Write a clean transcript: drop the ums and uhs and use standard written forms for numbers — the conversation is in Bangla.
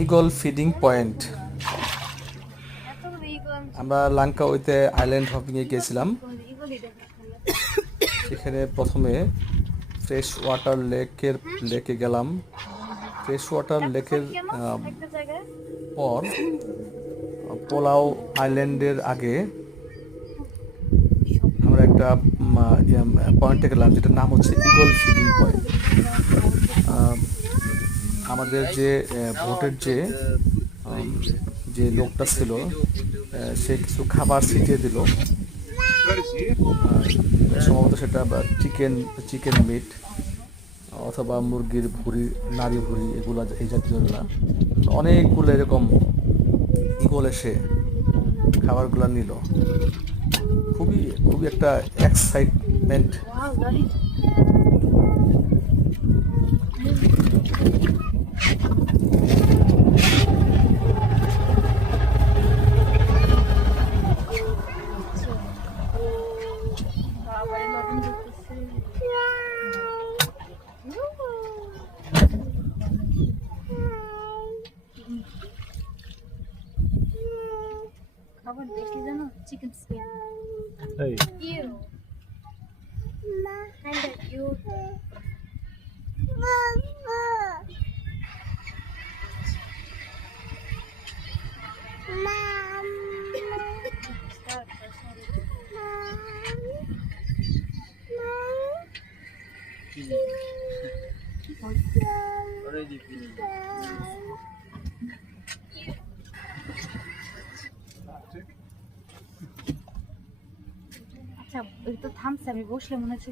Eagle feeding point. আমরা লাঙ্কাউইতে আইল্যান্ড হপিংয়ে গিয়েছিলাম। সেখানে প্রথমে ফ্রেশ ওয়াটার লেকে গেলাম। ফ্রেশ ওয়াটার লেকের পর পোলাও আইল্যান্ডের আগে আমরা একটা পয়েন্টে গেলাম, যেটার নাম হচ্ছে ইগল ফিডিং পয়েন্ট। আমাদের যে ভোটের যে লোকটা ছিল, সে কিছু খাবার ছিটিয়ে দিল। সম্ভবত সেটা চিকেন মিট অথবা মুরগির ভুঁড়ি, নারী ভুঁড়ি, এগুলা এই জাতীয়। অনেকগুলো এরকম ইগল এসে খাবারগুলো নিল। খুবই খুবই একটা এক্সাইটমেন্ট। খাবার দেখে জানো chicken skin you and you আচ্ছা, এই তো থামছে, আমি বসলে মনে হচ্ছে